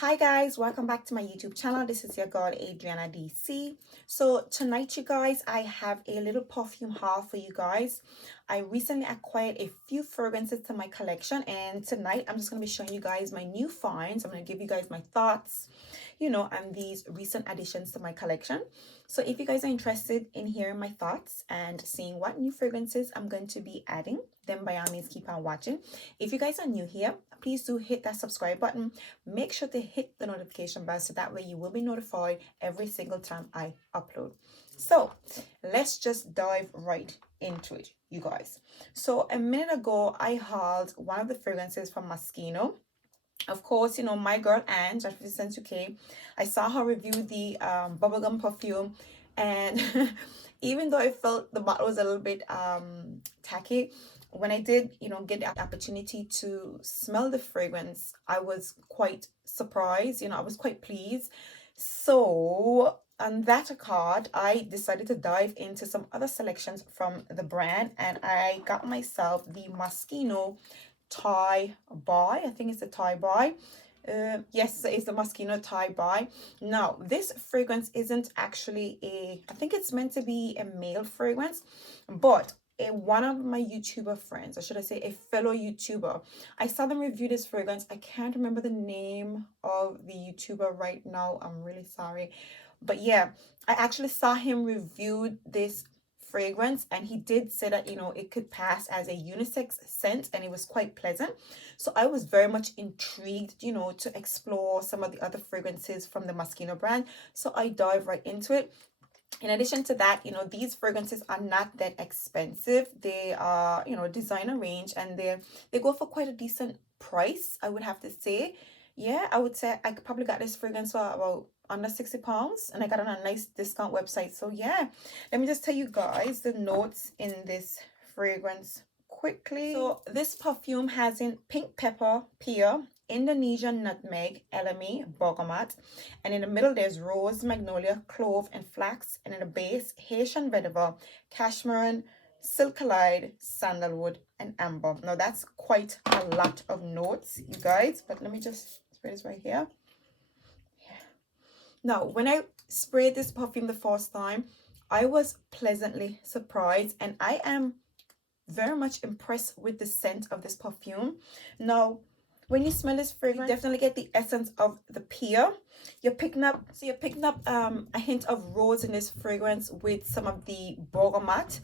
Hi guys, welcome back to my YouTube channel. This is your girl Adriana DC. So tonight you guys, I have a little perfume haul for you guys. I recently acquired a few fragrances to my collection, and tonight I'm just going to be showing you guys my new finds. I'm going to give you guys my thoughts, and these recent additions to my collection. So if you guys are interested in hearing my thoughts and seeing what new fragrances I'm going to be adding, then by all means keep on watching. If you guys are new here, please do hit that subscribe button. Make sure to hit the notification bell so that way you will be notified every single time I upload. So let's just dive right into it, you guys. So a minute ago, I hauled one of the fragrances from Moschino. Of course, my girl Ange at Vincent UK, I saw her review the bubblegum perfume, and even though I felt the bottle was a little bit tacky, when I did, get the opportunity to smell the fragrance, I was quite surprised. I was quite pleased. So on that accord, I decided to dive into some other selections from the brand, and I got myself the Moschino Thai Bai. I think it's the Thai Bai. Yes, it's the Moschino Thai Bai. Now, this fragrance isn't actually I think it's meant to be a male fragrance, but one of my YouTuber friends, or should I say a fellow YouTuber, I saw them review this fragrance. I can't remember the name of the YouTuber right now. I'm really sorry. But yeah, I actually saw him review this fragrance, and he did say that it could pass as a unisex scent, and it was quite pleasant. So I was very much intrigued to explore some of the other fragrances from the Moschino brand, so I dive right into it. In addition to that, these fragrances are not that expensive. They are designer range, and they go for quite a decent price, I would have to say. Yeah, I would say I probably got this fragrance for about under £60, and I got it on a nice discount website. So yeah, let me just tell you guys the notes in this fragrance quickly. So this perfume has in pink pepper, pear, Indonesian nutmeg, elemi, bergamot, and in the middle there's rose, magnolia, clove, and flax, and in the base Haitian vetiver, cashmere, silkalide, sandalwood, and amber. Now that's quite a lot of notes, you guys, but let me just spray this right here. Yeah. Now, when I sprayed this perfume the first time, I was pleasantly surprised, and I am very much impressed with the scent of this perfume. Now, when you smell this fragrance, you definitely get the essence of the pear. You're picking up a hint of rose in this fragrance with some of the bergamot.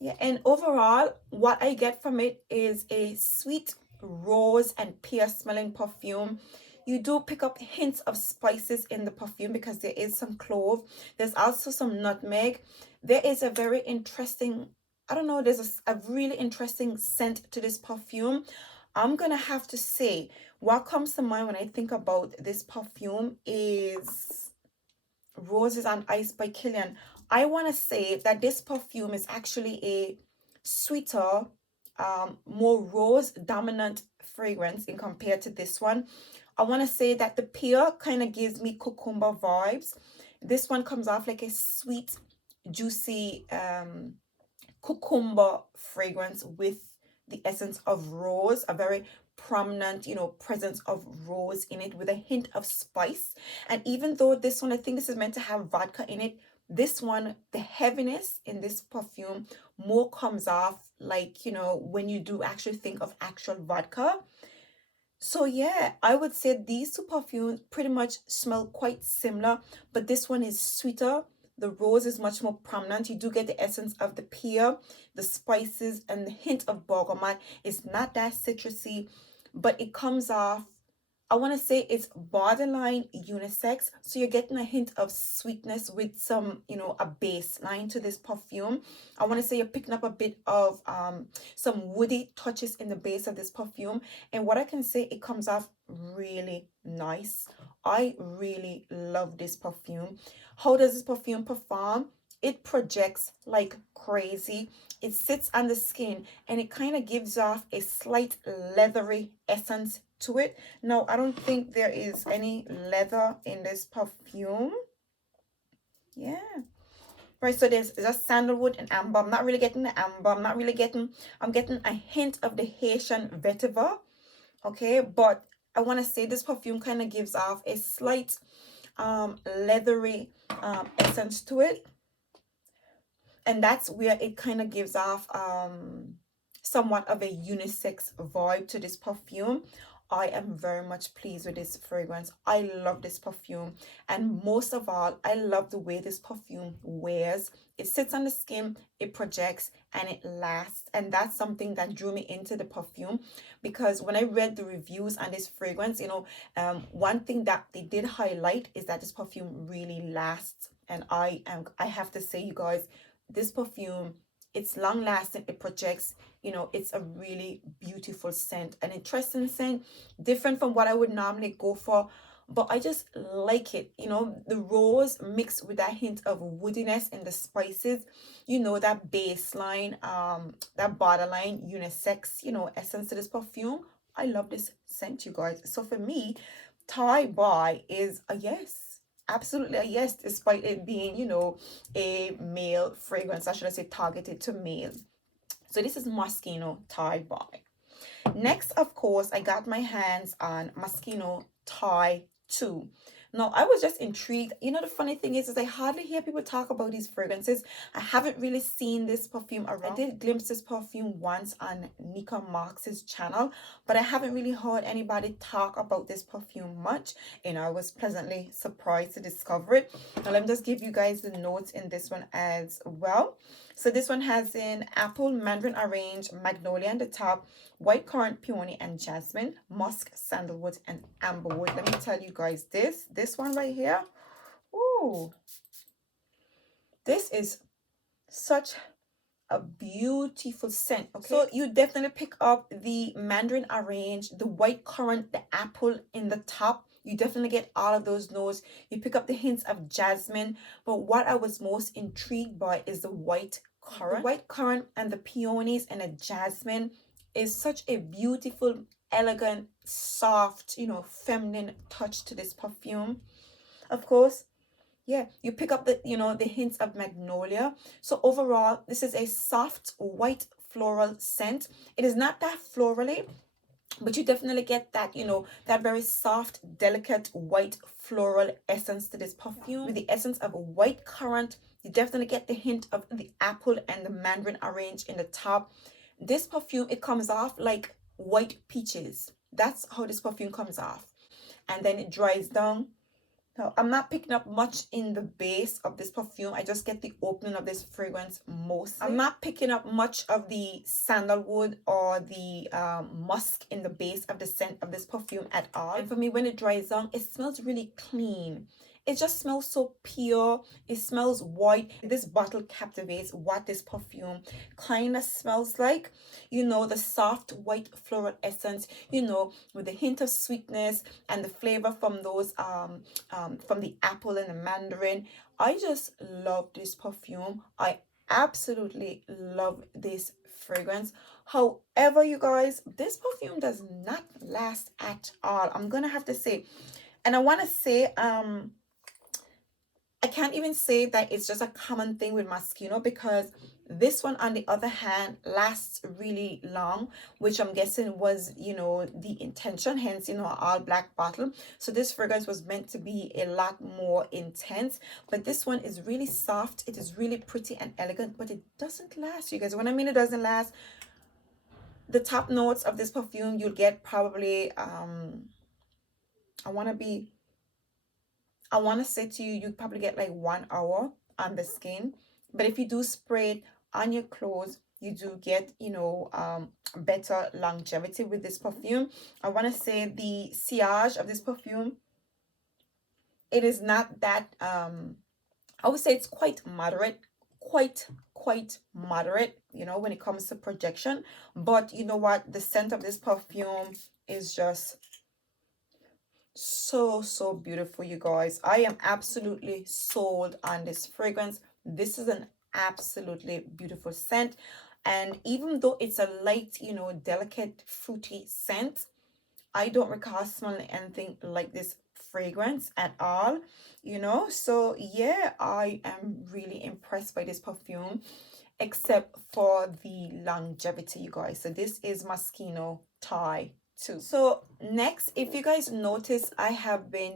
Yeah, and overall, what I get from it is a sweet rose and pear smelling perfume. You do pick up hints of spices in the perfume because there is some clove. There's also some nutmeg. There is a very interesting, I don't know, there's a really interesting scent to this perfume. I'm gonna have to say, what comes to mind when I think about this perfume is Roses on Ice by Killian. I want to say that this perfume is actually a sweeter, more rose dominant fragrance in compared to this one. I want to say that the pear kind of gives me cucumber vibes. This one comes off like a sweet, juicy cucumber fragrance with the essence of rose, a very prominent presence of rose in it with a hint of spice. And even though this one, I think this is meant to have vodka in it, this one, the heaviness in this perfume more comes off like when you do actually think of actual vodka. So yeah, I would say these two perfumes pretty much smell quite similar, but this one is sweeter. The rose is much more prominent. You do get the essence of the pear, the spices, and the hint of bergamot. It's not that citrusy, but it comes off, I want to say it's borderline unisex. So you're getting a hint of sweetness with some, a baseline to this perfume. I want to say you're picking up a bit of some woody touches in the base of this perfume. And what I can say, it comes off really nice. I really love this perfume. How does this perfume perform? It projects like crazy. It sits on the skin, and it kind of gives off a slight leathery essence to it. No, I don't think there is any leather in this perfume. Yeah. Right, so there's just sandalwood and amber. I'm not really getting the amber. I'm getting a hint of the Haitian vetiver. okay? But I want to say this perfume kind of gives off a slight leathery essence to it, and that's where it kind of gives off somewhat of a unisex vibe to this perfume. I am very much pleased with this fragrance. I love this perfume, and most of all, I love the way this perfume wears. It sits on the skin, it projects, and it lasts. And that's something that drew me into the perfume, because when I read the reviews on this fragrance, one thing that they did highlight is that this perfume really lasts. And I have to say, you guys, this perfume, it's long lasting, it projects, it's a really beautiful scent, an interesting scent, different from what I would normally go for, but I just like it. The rose mixed with that hint of woodiness in the spices, that baseline, that borderline unisex, essence to this perfume. I love this scent, you guys. So for me, Thai Bai is a yes. Absolutely a yes, despite it being, a male fragrance. I should I say targeted to males. So this is Moschino Thai Bai. Next, of course, I got my hands on Moschino Thai 2. Now, I was just intrigued. The funny thing is I hardly hear people talk about these fragrances. I haven't really seen this perfume around. I did glimpse this perfume once on Nika Marx's channel, but I haven't really heard anybody talk about this perfume much. I was pleasantly surprised to discover it. Now, let me just give you guys the notes in this one as well. So this one has an apple, mandarin orange, magnolia on the top, white currant, peony, and jasmine, musk, sandalwood, and amberwood. Let me tell you guys this one right here. Ooh, this is such a beautiful scent. Okay, so you definitely pick up the mandarin orange, the white currant, the apple in the top. You definitely get all of those notes. You pick up the hints of jasmine, but what I was most intrigued by is the white currant. The white currant and the peonies and the jasmine is such a beautiful, elegant, soft, feminine touch to this perfume. Of course, yeah, you pick up the hints of magnolia. So overall, this is a soft white floral scent. It is not that florally, but you definitely get that, that very soft, delicate white floral essence to this perfume. With the essence of white currant, you definitely get the hint of the apple and the mandarin orange in the top. This perfume, it comes off like white peaches. That's how this perfume comes off. And then it dries down. Now, I'm not picking up much in the base of this perfume. I just get the opening of this fragrance mostly. I'm not picking up much of the sandalwood or the musk in the base of the scent of this perfume at all. And for me, when it dries down, it smells really clean. It just smells so pure. It smells white. This bottle captivates what this perfume kind of smells like. The soft white floral essence, with a hint of sweetness and the flavor from those from the apple and the mandarin. I just love this perfume. I absolutely love this fragrance. However, you guys, this perfume does not last at all. I'm gonna have to say, and I want to say I can't even say that it's just a common thing with Moschino, because this one, on the other hand, lasts really long, which I'm guessing was, the intention, hence, all black bottle. So this fragrance was meant to be a lot more intense, but this one is really soft. It is really pretty and elegant, but it doesn't last, you guys. When I mean it doesn't last, the top notes of this perfume, you'll get probably, I want to say to you, you probably get like 1 hour on the skin. But if you do spray it on your clothes, you do get, better longevity with this perfume. I want to say the sillage of this perfume, it is not that, I would say it's quite moderate, quite moderate, when it comes to projection. But you know what? The scent of this perfume is just so beautiful, you guys. I am absolutely sold on this fragrance. This is an absolutely beautiful scent, and even though it's a light, delicate fruity scent, I don't recall smelling anything like this fragrance at all. So yeah, I am really impressed by this perfume, except for the longevity, you guys. So this is Moschino Thai too. So next, if you guys notice, I have been,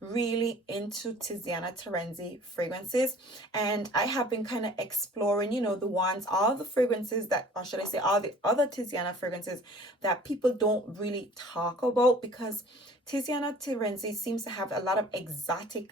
really into Tiziana Terenzi fragrances, and I have been kind of exploring, all the fragrances that, or should I say, all the other Tiziana fragrances that people don't really talk about, because Tiziana Terenzi seems to have a lot of exotic,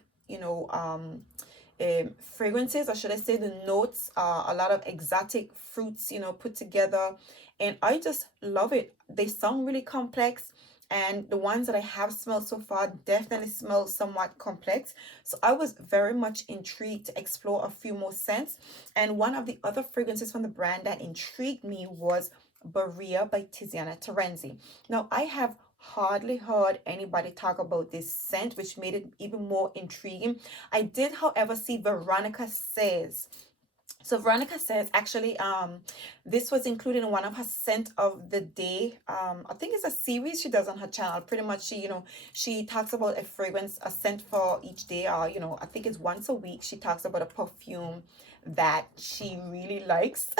fragrances, or should I say the notes are a lot of exotic fruits, put together, and I just love it. They sound really complex, and the ones that I have smelled so far definitely smell somewhat complex. So I was very much intrigued to explore a few more scents. And one of the other fragrances from the brand that intrigued me was Berea by Tiziana Terenzi. Now, I have hardly heard anybody talk about this scent, which made it even more intriguing. I did, however, see Veronica Says. So Veronica Says, actually, this was included in one of her scent of the day. I think it's a series she does on her channel. Pretty much, she talks about a fragrance, a scent for each day, or I think it's once a week. She talks about a perfume that she really likes.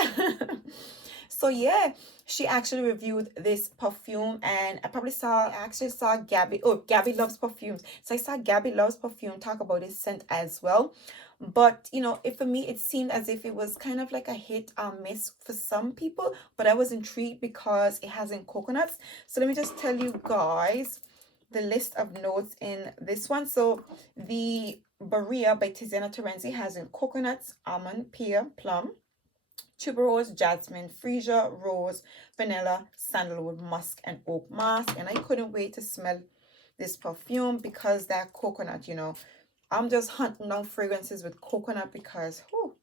So yeah, she actually reviewed this perfume, and I actually saw Gabby. Oh, Gabby Loves Perfumes. So I saw Gabby Loves Perfume talk about this scent as well. But if for me, it seemed as if it was kind of like a hit or miss for some people. But I was intrigued because it has in coconuts. So let me just tell you guys the list of notes in this one. So the Berea by Tiziana Terenzi has in coconuts, almond, pear, plum, tuberose, jasmine, freesia, rose, vanilla, sandalwood, musk, and oak mask. And I couldn't wait to smell this perfume because that coconut, I'm just hunting down fragrances with coconut because, whew.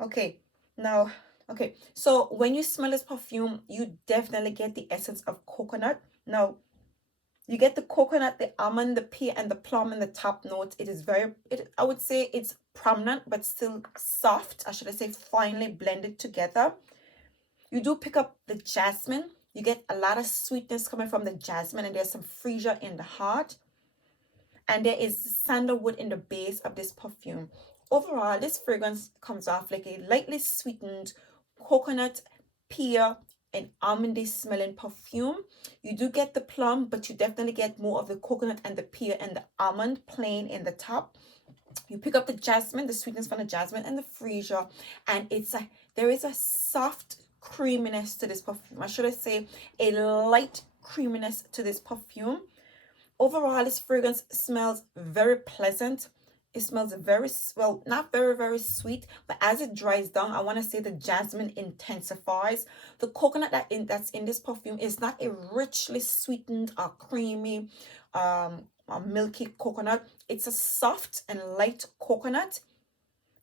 Okay, now, okay, so when you smell this perfume, you definitely get the essence of coconut. Now, you get the coconut, the almond, the pear, and the plum in the top notes. It is I would say it's prominent, but still soft. Or should I say finely blended together. You do pick up the jasmine. You get a lot of sweetness coming from the jasmine, and there's some freesia in the heart. And there is sandalwood in the base of this perfume. Overall, this fragrance comes off like a lightly sweetened coconut, pear, and almondy smelling perfume. You do get the plum, but you definitely get more of the coconut and the pear and the almond plain in the top. You pick up the jasmine, the sweetness from the jasmine and the freesia, and there is a soft creaminess to this perfume. Or should I say a light creaminess to this perfume. Overall, this fragrance smells very pleasant. It smells very, well, not very, very sweet, but as it dries down, I want to say the jasmine intensifies. The coconut that's in this perfume is not a richly sweetened or creamy, or milky coconut. It's a soft and light coconut.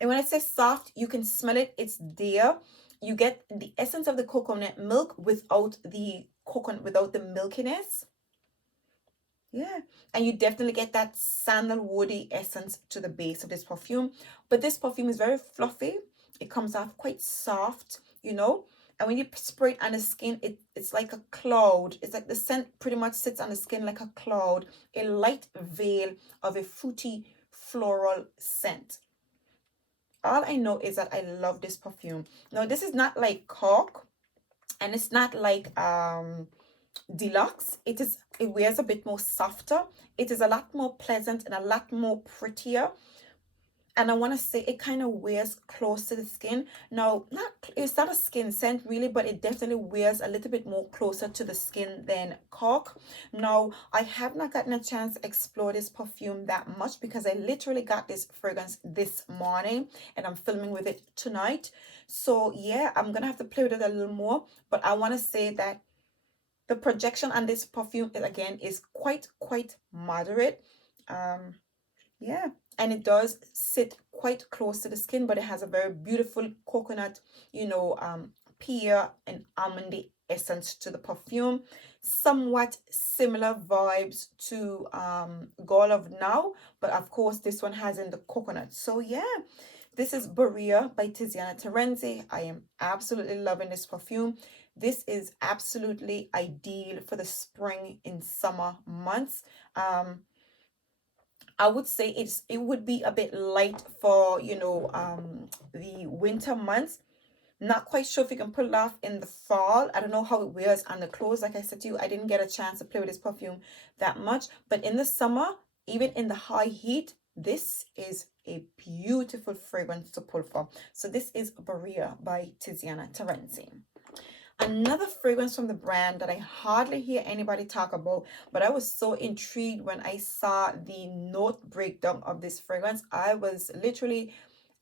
And when I say soft, you can smell it. It's there. You get the essence of the coconut milk without the milkiness. Yeah, and you definitely get that sandalwoody essence to the base of this perfume. But this perfume is very fluffy. It comes off quite soft, And when you spray it on the skin, it's like a cloud. It's like the scent pretty much sits on the skin like a cloud, a light veil of a fruity floral scent. All I know is that I love this perfume. Now, this is not like cork, and it's not like deluxe. It wears a bit more softer. It is a lot more pleasant and a lot more prettier, and I want to say it kind of wears close to the skin. Now, it's not a skin scent really, but it definitely wears a little bit more closer to the skin than cork. Now, I have not gotten a chance to explore this perfume that much because I literally got this fragrance this morning and I'm filming with it tonight. So yeah, I'm gonna have to play with it a little more, but I want to say that the projection on this perfume is quite moderate. Yeah, and it does sit quite close to the skin, but it has a very beautiful coconut, pear and almondy essence to the perfume. Somewhat similar vibes to Girl of Now, but of course this one has in the coconut. So yeah, this is Berea by Tiziana Terenzi. I am absolutely loving this perfume. This is absolutely ideal for the spring and summer months. I would say it would be a bit light for the winter months, Not quite sure if you can pull it off in the fall. I don't know how it wears on the clothes. Like I said to you, I didn't get a chance to play with this perfume that much. But in the summer, even in the high heat, this is a beautiful fragrance to pull from. So this is Berea by Tiziana Terenzi. Another fragrance from the brand that I hardly hear anybody talk about, but I was so intrigued when I saw the note breakdown of this fragrance. I was literally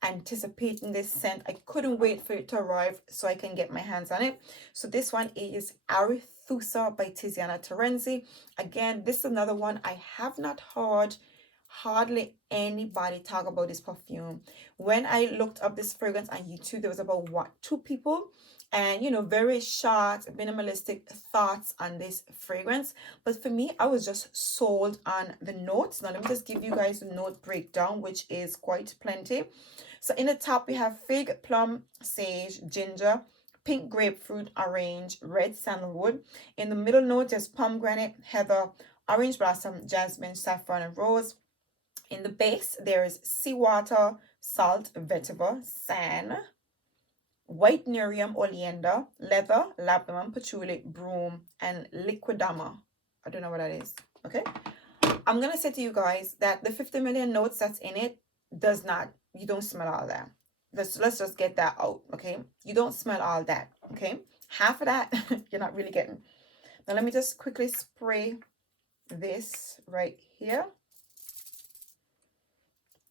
anticipating this scent. I couldn't wait for it to arrive so I can get my hands on it. So this one is Arethusa by Tiziana Terenzi. Again, this is another one I have not heard hardly anybody talk about this perfume. When I looked up this fragrance on YouTube, there was about what, 2 people, and very short minimalistic thoughts on this fragrance. But for me, I was just sold on the notes. Now let me just give you guys the note breakdown, which is quite plenty. So in the top we have fig, plum, sage, ginger, pink grapefruit, orange, red sandalwood. In the middle note there's pomegranate, heather, orange blossom, jasmine, saffron, and rose. In the base there is seawater, salt, vetiver, sand, white nerium, oleander, leather, labdanum, patchouli, broom, and liquidama. I don't know what that is. Okay, I'm gonna say to you guys that the 50 million notes that's in it does not, you don't smell all that. Let's just get that out. Okay, you don't smell all that. Okay, half of that you're not really getting. Now let me just quickly spray this right here.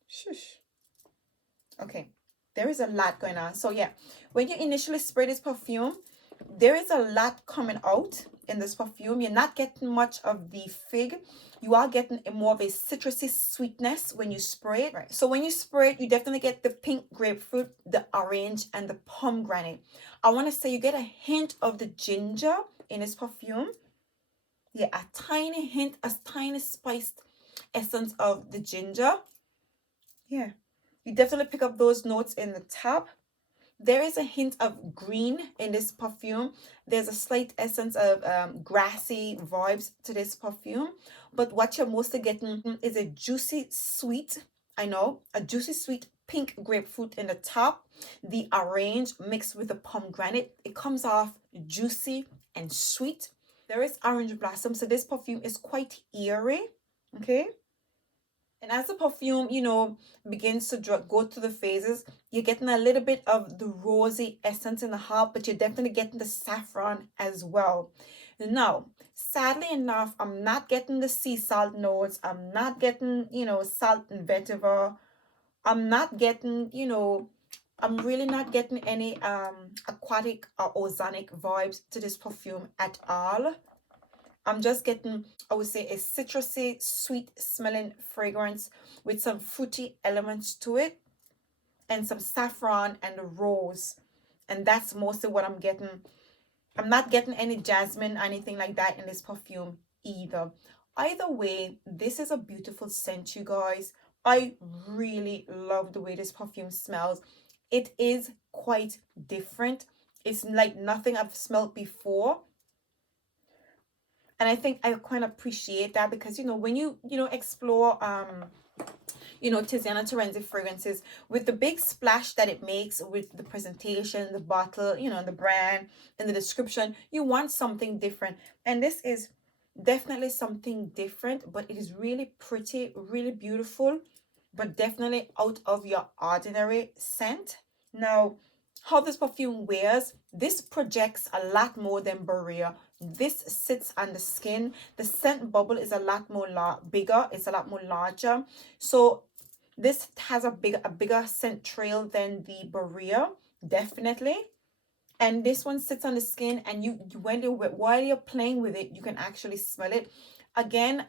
Shush. Okay, there is a lot going on. So yeah, when you initially spray this perfume, there is a lot coming out in this perfume. You're not getting much of the fig. You are getting a more of a citrusy sweetness when you spray it. Right. So when you spray it, you definitely get the pink grapefruit, the orange, and the pomegranate. I want to say you get a hint of the ginger in this perfume. Yeah, a tiny hint, a tiny spiced essence of the ginger. Yeah, you definitely pick up those notes in the top. There is a hint of green in this perfume. There's a slight essence of grassy vibes to this perfume. But what you're mostly getting is a juicy sweet, I know, a juicy sweet pink grapefruit in the top. The orange mixed with the pomegranate. It comes off juicy and sweet. There is orange blossom. So this perfume is quite eerie. Okay. And as the perfume, begins to go through the phases, you're getting a little bit of the rosy essence in the heart, but you're definitely getting the saffron as well. Now, sadly enough, I'm not getting the sea salt notes. I'm not getting, salt and vetiver. I'm not getting, I'm really not getting any aquatic or ozonic vibes to this perfume at all. I'm just getting, I would say, a citrusy, sweet smelling fragrance with some fruity elements to it and some saffron and rose. And that's mostly what I'm getting. I'm not getting any jasmine, anything like that in this perfume either. Either way, this is a beautiful scent, you guys. I really love the way this perfume smells. It is quite different. It's like nothing I've smelled before. And I think I kind of appreciate that because when you explore Tiziana Terenzi fragrances, with the big splash that it makes with the presentation, the bottle, the brand and the description, you want something different. And this is definitely something different, but it is really pretty, really beautiful, but definitely out of your ordinary scent. Now, how this perfume wears, this projects a lot more than Berea. This sits on the skin. The scent bubble is a lot more bigger. It's a lot more larger. So this has a bigger scent trail than the Berea, definitely. And this one sits on the skin, and while you're playing with it, you can actually smell it. Again,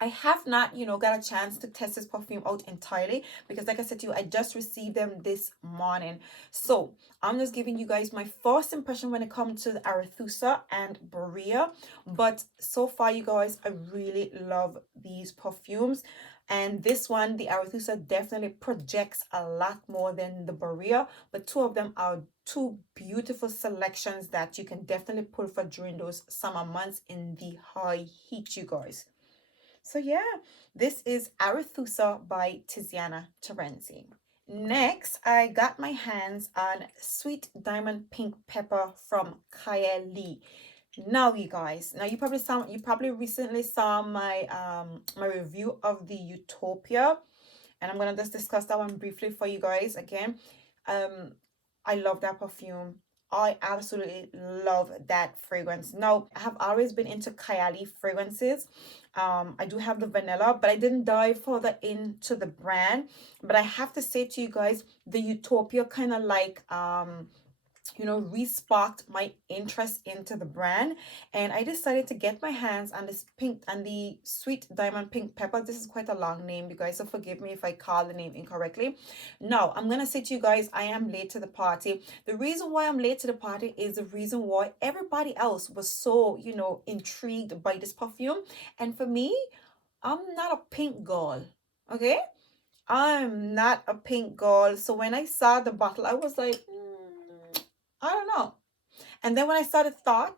I have not, got a chance to test this perfume out entirely because, like I said to you, I just received them this morning. So I'm just giving you guys my first impression when it comes to the Arethusa and Berea. But so far, you guys, I really love these perfumes. And this one, the Arethusa, definitely projects a lot more than the Berea. But two of them are two beautiful selections that you can definitely pull for during those summer months in the high heat, you guys. So yeah, this is Arethusa by Tiziana Terenzi. Next, I got my hands on Sweet Diamond Pink Pepper from Kylie. Now, you guys, now you probably recently saw my review of the Utopia, and I'm gonna just discuss that one briefly for you guys again. Um, I love that perfume. I absolutely love that fragrance. Now, I have always been into Kylie fragrances. I do have the vanilla, but I didn't dive further into the brand. But I have to say to you guys, the Utopia kind of like re-sparked my interest into the brand, and I decided to get my hands on this pink and the Sweet Diamond Pink Pepper. This is quite a long name, you guys, so forgive me if I call the name incorrectly. Now, I'm gonna say to you guys, I am late to the party. The reason why I'm late to the party is the reason why everybody else was so, intrigued by this perfume. And for me, I'm not a pink girl. Okay, I'm not a pink girl. So when I saw the bottle, I was like, I don't know. And then when I started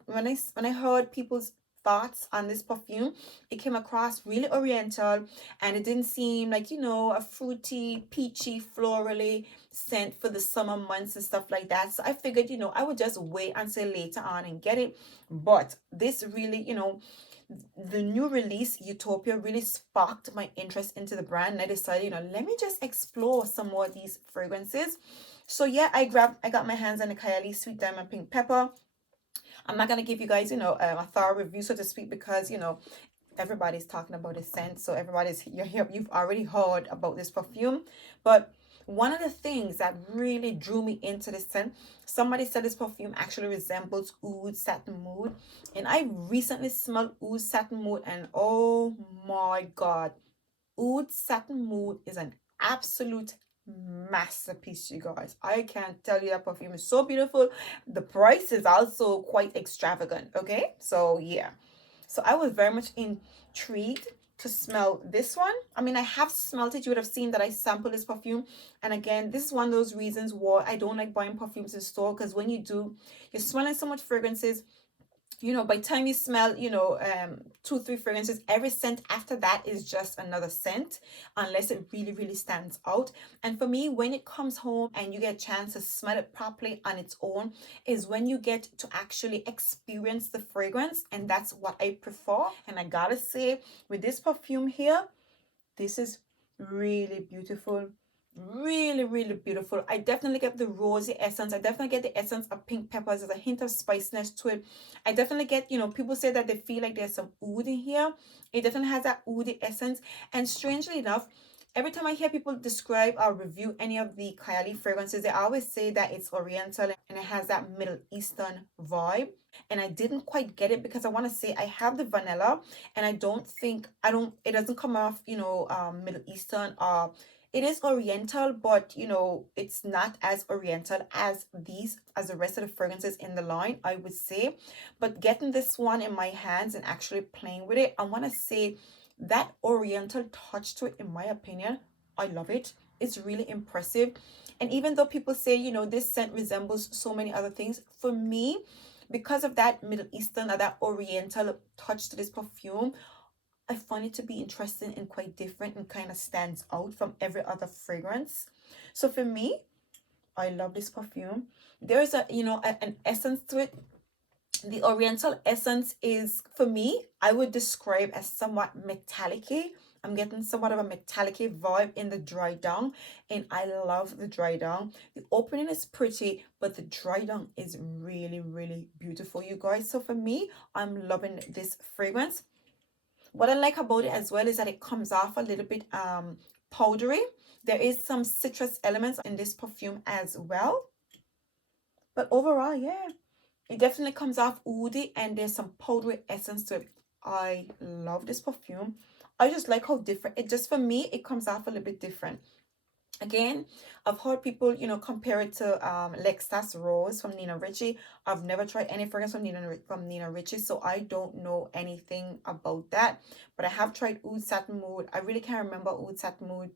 when I heard people's thoughts on this perfume, it came across really oriental, and it didn't seem like, a fruity, peachy, florally scent for the summer months and stuff like that. So I figured, I would just wait until later on and get it. But this really, the new release Utopia really sparked my interest into the brand, and I decided, let me just explore some more of these fragrances. So yeah, I got my hands on the Kylie Sweet Diamond Pink Pepper. I'm not gonna give you guys, a thorough review, so to speak, because everybody's talking about the scent, so you've already heard about this perfume. But one of the things that really drew me into this scent, somebody said this perfume actually resembles Oud Satin Mood, and I recently smelled Oud Satin Mood, and oh my God, Oud Satin Mood is an absolute masterpiece, you guys. I can't tell you, that perfume is so beautiful. The price is also quite extravagant. Okay, so yeah, so I was very much intrigued to smell this one. I mean, I have smelled it. You would have seen that I sampled this perfume. And again, this is one of those reasons why I don't like buying perfumes in store, because when you do, you're smelling so much fragrances. By the time you smell, two, three fragrances, every scent after that is just another scent, unless it really, really stands out. And for me, when it comes home and you get a chance to smell it properly on its own, is when you get to actually experience the fragrance. And that's what I prefer. And I gotta say, with this perfume here, this is really beautiful. Really, really beautiful. I definitely get the rosy essence. I definitely get the essence of pink peppers. There's a hint of spiciness to it. I definitely get, people say that they feel like there's some oud in here. It definitely has that oudy essence. And strangely enough, every time I hear people describe or review any of the Kylie fragrances, they always say that it's oriental and it has that Middle Eastern vibe. And I didn't quite get it, because I want to say I have the vanilla, and it doesn't come off, Middle Eastern, or it is oriental, but it's not as oriental as the rest of the fragrances in the line, I would say. But getting this one in my hands and actually playing with it, I want to say that oriental touch to it, in my opinion, I love it. It's really impressive. And even though people say, this scent resembles so many other things, for me, because of that Middle Eastern or that oriental touch to this perfume, I find it to be interesting and quite different, and kind of stands out from every other fragrance. So for me, I love this perfume. There's an essence to it. The oriental essence is, for me, I would describe as somewhat metallic-y. I'm getting somewhat of a metallic-y vibe in the dry down, and I love the dry down. The opening is pretty, but the dry down is really, really beautiful, you guys. So for me, I'm loving this fragrance. What I like about it as well is that it comes off a little bit powdery. There is some citrus elements in this perfume as well. But overall, yeah, it definitely comes off woody, and there's some powdery essence to it. I love this perfume. I just like how different it, just for me, it comes off a little bit different. Again, I've heard people, compare it to Lextas Rose from Nina Ricci. I've never tried any fragrance from Nina Ricci, so I don't know anything about that. But I have tried Oud Satin Mood. I really can't remember Oud Satin Mood.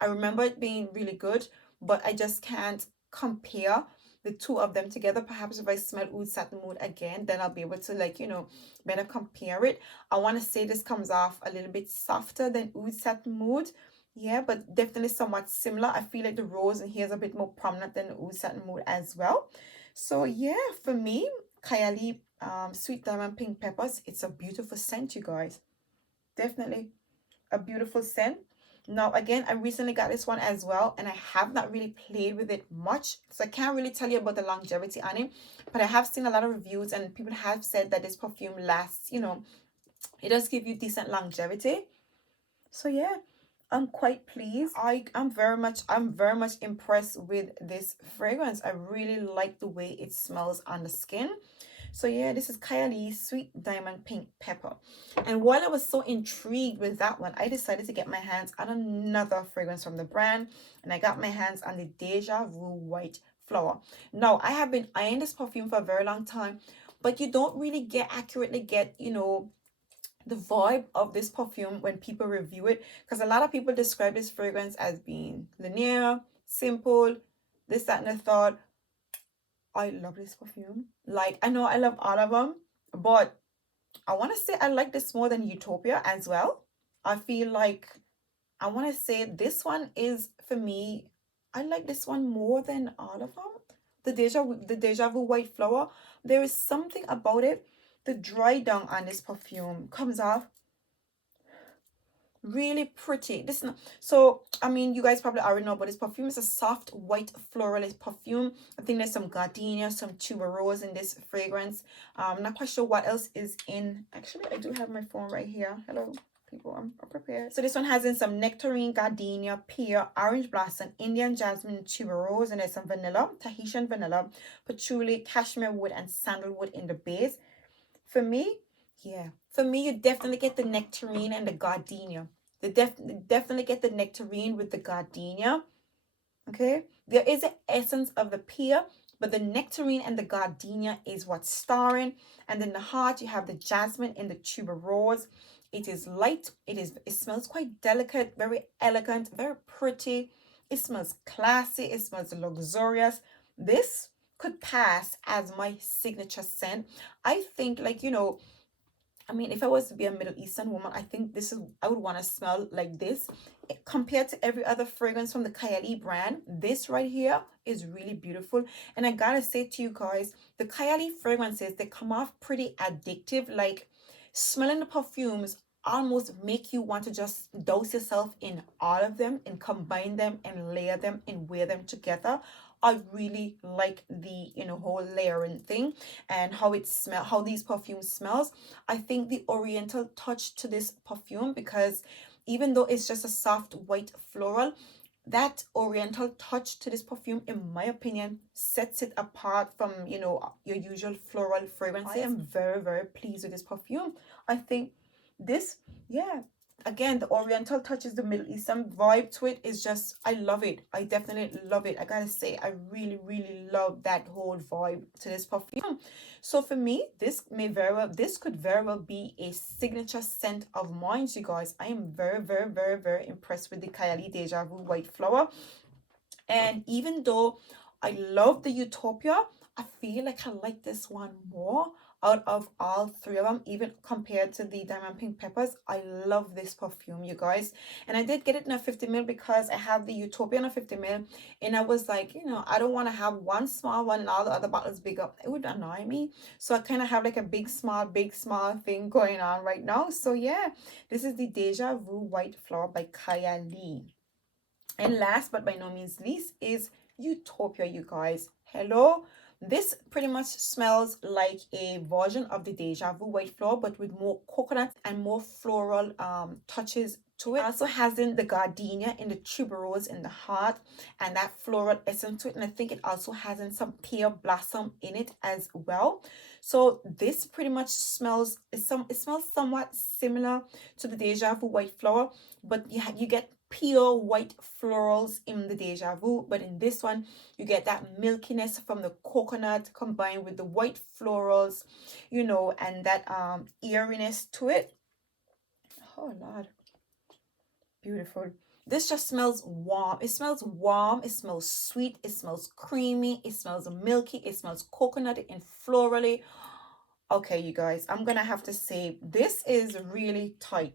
I remember it being really good, but I just can't compare the two of them together. Perhaps if I smell Oud Satin Mood again, then I'll be able to, better compare it. I want to say this comes off a little bit softer than Oud Satin Mood. Yeah, but definitely somewhat similar. I feel like the rose in here is a bit more prominent than the Oud Satin Mood as well. So yeah, for me, Kylie Sweet Diamond Pink Peppers, it's a beautiful scent, you guys. Definitely a beautiful scent. Now again, I recently got this one as well, and I have not really played with it much, so I can't really tell you about the longevity on it, but I have seen a lot of reviews and people have said that this perfume lasts, you know, it does give you decent longevity. So yeah, I'm quite pleased. I'm very much impressed with this fragrance. I really like the way it smells on the skin. So yeah, this is Kylie Sweet Diamond Pink Pepper. And while I was so intrigued with that one, I decided to get my hands on another fragrance from the brand. And I got my hands on the Deja Vu White Flower. Now, I have been eyeing this perfume for a very long time, but you don't really accurately get, you know, the vibe of this perfume when people review it, because a lot of people describe this fragrance as being linear, simple, this, that, and the third. I love this perfume. Like, I know I love all of them, but I want to say I like this more than Utopia as well. I feel like I want to say this one is, for me, I like this one more than all of them. The Deja Vu White Flower, there is something about it. The dry down on this perfume comes off really pretty. This is not, so I mean, you guys probably already know, but this perfume is a soft white floralist perfume. I think there's some gardenia, some tuberose in this fragrance. I'm not quite sure what else is in. Actually, I do have my phone right here. Hello people, I'm prepared. So this one has in some nectarine, gardenia, pear, orange blossom, Indian jasmine, tuberose, and there's some vanilla, Tahitian vanilla, patchouli, cashmere wood, and sandalwood in the base. For me, yeah, for me, you definitely get the nectarine and the gardenia. Definitely get the nectarine with the gardenia. Okay, there is an essence of the pear, but the nectarine and the gardenia is what's starring. And then the heart, you have the jasmine and the tuberose. It is light. It smells quite delicate, very elegant, very pretty. It smells classy. It smells luxurious. This could pass as my signature scent. I think, like, you know, I mean, if I was to be a Middle Eastern woman, I think this is, I would want to smell like this. Compared to every other fragrance from the Kylie brand, this right here is really beautiful. And I gotta say to you guys, the Kylie fragrances, they come off pretty addictive. Like, smelling the perfumes almost make you want to just dose yourself in all of them and combine them and layer them and wear them together. I really like the, you know, whole layering thing and how it smell, how these perfumes smells. I think the oriental touch to this perfume, because even though it's just a soft white floral, that oriental touch to this perfume, in my opinion, sets it apart from, you know, your usual floral fragrances. I am very, very pleased with this perfume. I think this, yeah, again, the oriental touches, the Middle Eastern vibe to it is just, I love it. I definitely love it. I gotta say, I really, really love that whole vibe to this perfume. So for me, this could very well be a signature scent of mine, you guys. I am very, very, very, very impressed with the Kylie Deja Vu White Flower. And even though I love the Utopia, I feel like I like this one more out of all three of them, even compared to the Diamond Pink Peppers. I love this perfume, you guys. And I did get it in a 50 ml because I have the Utopia in a 50 ml. And I was like, you know, I don't want to have one small one and all the other bottles bigger. It would annoy me. So I kind of have like a big, small thing going on right now. So yeah, this is the Deja Vu White Flower by Kylie. And last but by no means least is Utopia, you guys. Hello. This pretty much smells like a version of the Deja Vu White Flower, but with more coconut and more floral touches to it. Also has in the gardenia and the tuberose in the heart and that floral essence to it. And I think it also has in some pear blossom in it as well. So this pretty much smells, it smells somewhat similar to the Deja Vu White Flower, but you get pure white florals in the Deja Vu, but in this one you get that milkiness from the coconut combined with the white florals, you know, and that eeriness to it. Oh Lord, beautiful. This just smells warm. It smells warm, it smells sweet, it smells creamy, it smells milky, it smells coconutty and florally. Okay, you guys, I'm gonna have to say this is really tight.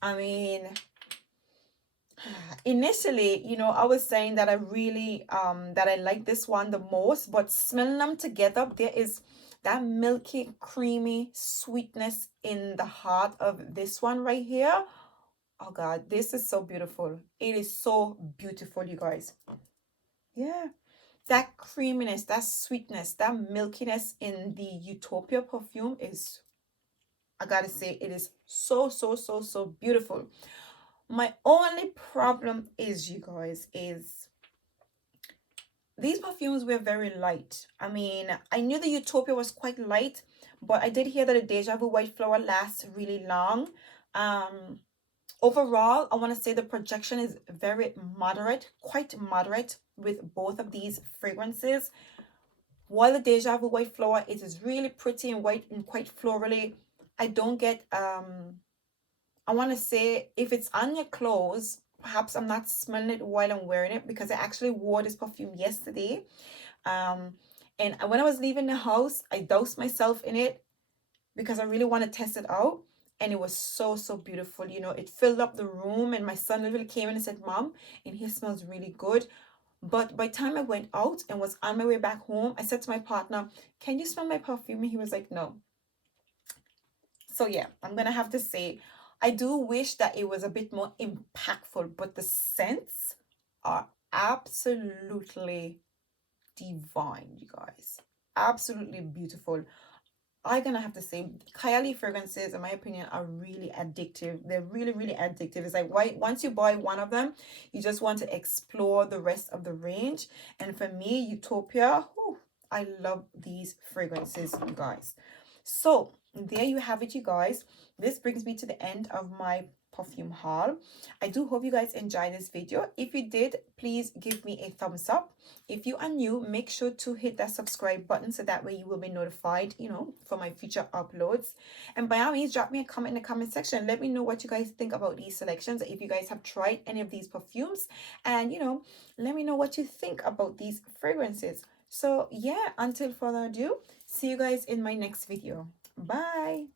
I mean, Initially, I was saying that I really that I like this one the most, but smelling them together, there is that milky, creamy sweetness in the heart of this one right here. Oh God, this is so beautiful. It is so beautiful, you guys. Yeah. That creaminess, that sweetness, that milkiness in the Utopia perfume is, I gotta say, it is so, so, so, so beautiful. My only problem is, you guys, is these perfumes were very light. I mean, I knew the Utopia was quite light, but I did hear that the Deja Vu White Flower lasts really long. Um, Overall, I want to say the projection is very moderate, quite moderate with both of these fragrances. While the Deja Vu White Flower, it is really pretty and white and quite florally. I don't get I want to say if it's on your clothes, perhaps I'm not smelling it while I'm wearing it, because I actually wore this perfume yesterday. Um, and when I was leaving the house, I doused myself in it because I really want to test it out. And it was so, so beautiful. It filled up the room, and my son literally came in and said, Mom, and here smells really good. But by the time I went out and was on my way back home, I said to my partner, Can you smell my perfume? And he was like, No. So yeah, I'm gonna have to say, I do wish that it was a bit more impactful, but the scents are absolutely divine, you guys. Absolutely beautiful. I'm gonna have to say, Kylie fragrances, in my opinion, are really addictive. They're really, really addictive. It's like, why once you buy one of them, you just want to explore the rest of the range. And for me, Utopia, whew, I love these fragrances, you guys. So there you have it, you guys. This brings me to the end of my perfume haul. I do hope you guys enjoyed this video. If you did, please give me a thumbs up. If you are new, make sure to hit that subscribe button so that way you will be notified, for my future uploads. And by all means, drop me a comment in the comment section. Let me know what you guys think about these selections, if you guys have tried any of these perfumes, and let me know what you think about these fragrances. So yeah, until further ado, see you guys in my next video. Bye.